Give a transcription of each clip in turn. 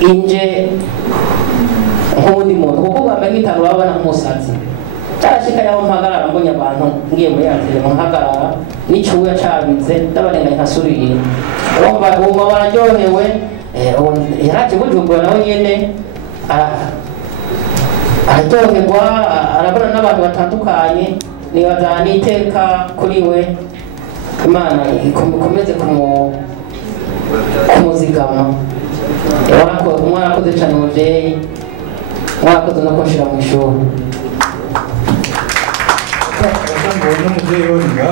inje nk'undi muntu kuko bambaye bitanu babona nk'umusazi cyashika yaho mpagarara mbonye abantu ngiye muri yatire mpagarara n'icyuya cabize ndabarenga nkasuriye umva bararyohewe yaraje bujumbura nawe nyene araryoherwa arabona n'abantu batandukanye nibaza n'iteka kuri we Imana ikomeze kumuzigama mwarakoze cyane umuvyeyi mwarakoze no kunshira mu ishuri n'umuvyeyi wonga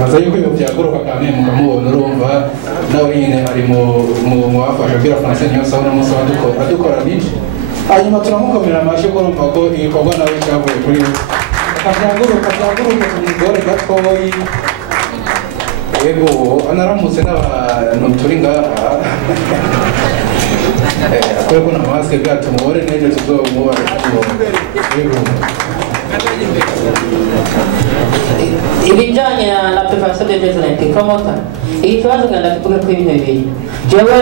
baza yuko ibyo byagoroka kandi mukamubona urumva nawe nyine ari mu wafasha kugira François niyo sawa n'umunsi adukora byinshi hanyuma turamukomera amashyi ko urumva ko igikorwa nawe cyavuye kuri we akavyaguruka umugore gatoyi yego anaramutse n'abantu turi ngaha akwiye ko na maske bwacu mubore n'ejo tuzomubare yego ibijanye na préparation des Jeux Olympiques promota ikibazo nganda tuvuge ko ibintu bibiri jewe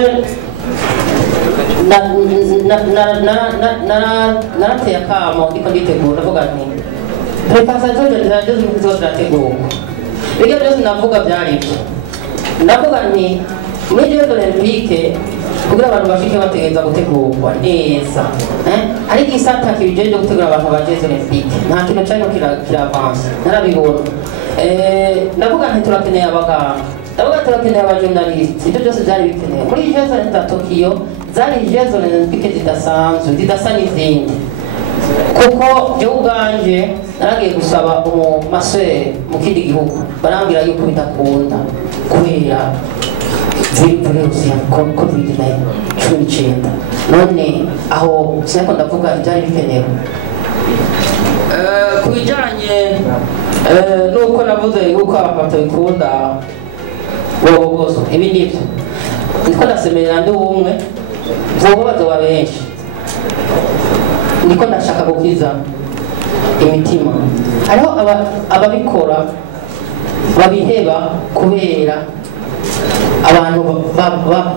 narateye akamo ndiko nditegura ndavuga nti préparation des Jeux Olympiques zirategurwa ibyo byose navuga byari byo ndavuga nti muri Jeux Olympiques kugira abantu bashike bategereza gutegurwa neza ari gisata kibijeje gutegura abantu ba Jeux Olympiques nta kintu cyane kiravanse narabibona ndavuga nti turakeneye abaganga ndavuga turakeneye abajournaliste ibyo byose byari bikenewe muri Jeux Olympiques za Tokyo zari Jeux Olympiques zidasanzwe zidasa n'izindi kuko jewe ubwanje naragiye gusaba umasere mu kindi gihugu barambwira yuko bidakunda kubera virusi ya COVID-19 none aho sinako ndavuga ibyari bikenewe ku bijyanye n'uko navuze yuko abantu batabikunda bobogozo ibi nibyo niko ndasemerera ndi umwe vuba bazoba benshi niko ndashaka gukiza imitima hariho ababikora babiheba kubera abantu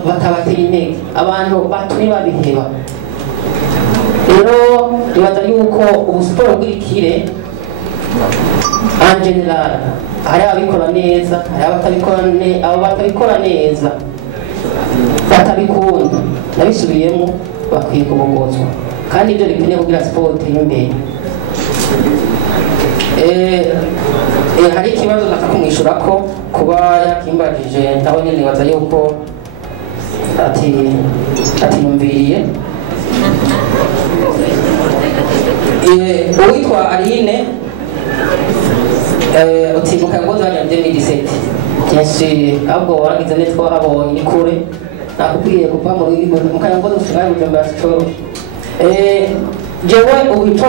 batabatera intege abantu batumye babiheba rero nibaza yuko ubu siporo bw'irikire en general hari ababikora neza hari abo batabikora neza batabikunda nabisubiyemo bakwiye kubogozwa kandi ibyo bikeneye kugira siporo itere imbere hari ikibazo nakakumwishura ko kuba yakimbajije nawe nyine nibaza yuko atiyumviriye uwitwa Aline utibuka ngo zanya 2017 kenshi ahubwo waragize neza ko habonye kure nakubwiye kuva mu Kayongozi usigaye Bujumbura siporo jewe ubu ico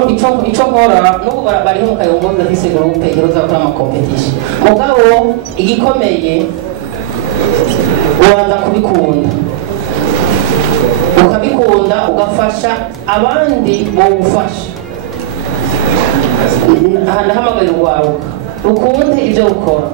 nkora n'ubu bariho mu Kayongozi afise groupe iheruza gukora amakompetition mugabo igikomeye ubanza kubikunda ukabikunda ugafasha abandi bogufasha hamagarira urwaruka rukunde ibyo rukora